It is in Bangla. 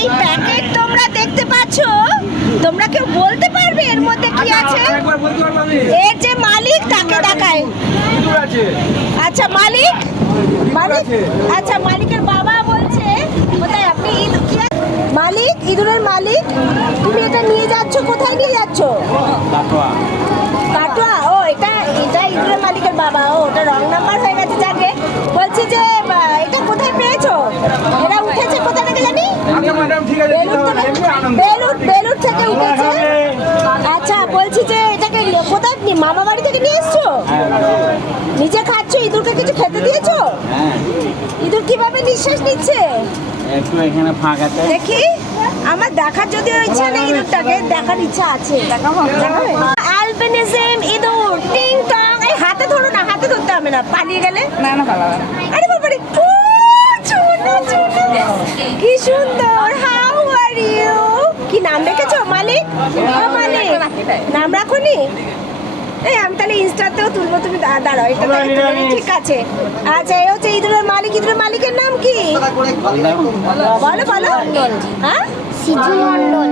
এই প্যাকেট তোমরা দেখতে পাচ্ছো, তোমরা কেউ বলতে পারবে এর মধ্যে কি আছে? এর যে মালিক তাকে দেখায়। আচ্ছা মালিক, মালিক, আচ্ছা মালিকের বাবা বলছে কোথায় আপনি মালিক, ইঁদুরের মালিক, তুমি এটা নিয়ে যাচ্ছ, কোথায় নিয়ে যাচ্ছ? কাটোয়া। ও এটা এটা ইঁদুরের মালিকের বাবা। ও ওটা রং নাম্বার হয়ে গেছে। যাকে বলছি যে এটা কোথায় পেয়েছো? এরা উঠেছে কোথা থেকে জানি? বেলুর থেকে উঠেছে। আচ্ছা বলছি যে এটাকে কোথায় মামা বাড়ি থেকে নিয়ে এসছো? নিজে খাচ্ছ? ইঁদুরকে কিছু খেতে দিয়েছো? ইঁদুর কিভাবে নিঃশ্বাস নিচ্ছে একটু এখানে ফাঁকাতে দেখি। আমার দেখার যদিও ইচ্ছা নেই, ইঁদুরটাকে দেখার ইচ্ছা আছে। অ্যালবিনিজম ইঁদুর, টিং টং। এই হাতে ধরো না, হাতে ধরতে হবে না, পালিয়ে গেলে। না না পালাবে না। আরে বাবারে, ও ছোটো ছোটো, কি সুন্দর। How are you? কি নাম রেখেছো মালিক? মালিক নাম রাখোনি? এই আমি তাহলে ইনস্টাতেও তুলবো, তুমি দাঁড়াও, এটা ঠিক আছে। আচ্ছা এই হচ্ছে ইঁদুরের মালিক। ইঁদুরের মালিকের নাম কি বলো বলো? হ্যাঁ, সিজু মন্ডল।